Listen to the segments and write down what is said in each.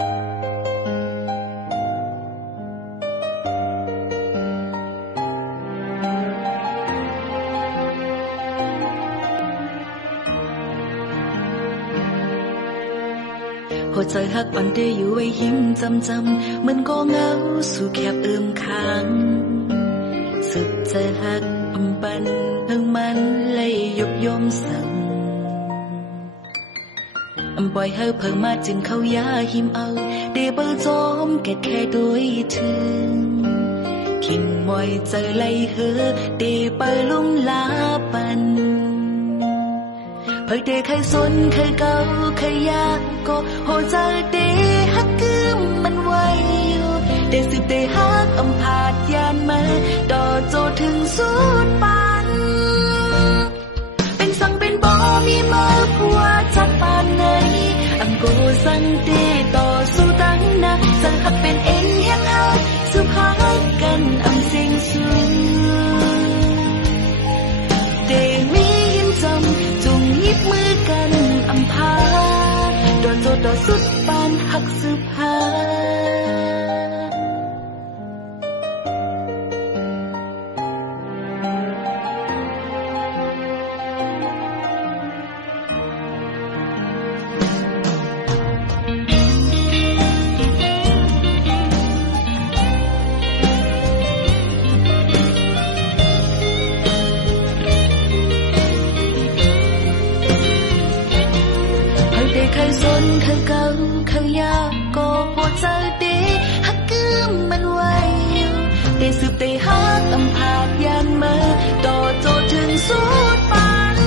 หัวใจหักปันเดอยู่ไว้ยิ้มจำมันก็เหงาสู่แคบค้างสุดใจหักปันเพิ่งมันเลยยกยมสั่งปล่อยให้เพิ่งมาจึงเข้ายาหิมเอาเดเปิลจอมแก่แค่ด้วยถึงขิมมอยใจไล่เฮอเดเปิลลุ่มลาปันเผยเดเคยสนเคยเก่าเคยยากก็หัวใจเดฮักกืมมันไว้อยู่เดสิบเดฮักผาดยานมาต่อโจถึงสุดปันเป็นสั่งเป็นบ่มีมาผัวจักปานไหนกูสั่งเดต่อสู้ตั้งนะจะหักเป็นเอ็นเฮียงหักสุภาพกันเสียงสูงเดมียิ้มจำจุงยิบมือกันพาโดนโจต่อสุดปานหักสุภาเคยสนเคยเก่าเคยยากก็หัวใจเดฮักกืมมันไว้อยู่เดสืบเดฮักผาดยานมาต่อโจถึงสุดปัน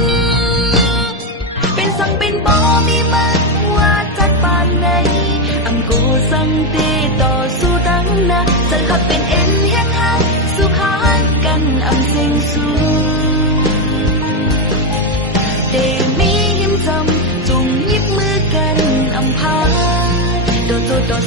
เป็นสั่งเป็นบ่มีมาว่าจัดปานไหนกูสั่งเดต่อสู้ตั้งนะจะหักเป็นเอ็นเฮียงหักสุภาพกันเสียงสูงเดมียิ้มจำจุงยิบมือกันพาโดนโจต่อ